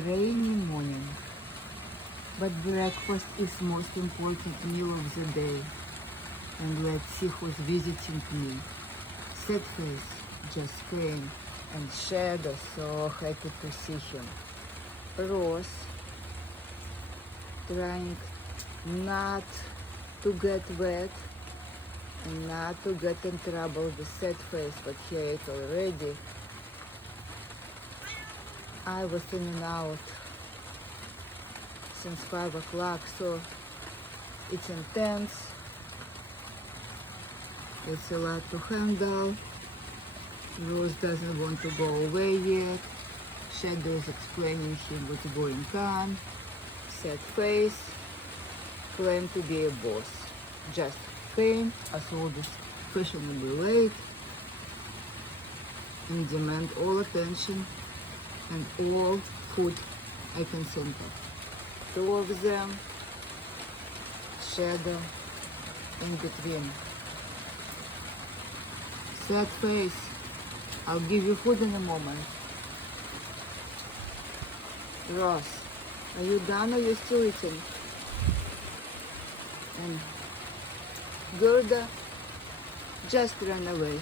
rainy morning, but breakfast is most important meal of the day. And let's see who's visiting me. Sad face, just pain, and Shadow, so happy to see him. Rose, trying not to get wet and not to get in trouble with sad face, but here it already. I was in and out since 5 o'clock, so it's intense. It's a lot to handle. Rose doesn't want to go away yet. Shadow is explaining him what's going on. Sad face, claim to be a boss. Just pain, as always, fashionably late, and demand all attention and all food I can think of. Two of them, Shadow in between. Sad face, I'll give you food in a moment. Ross, are you done or you still eating? And Gerda just ran away.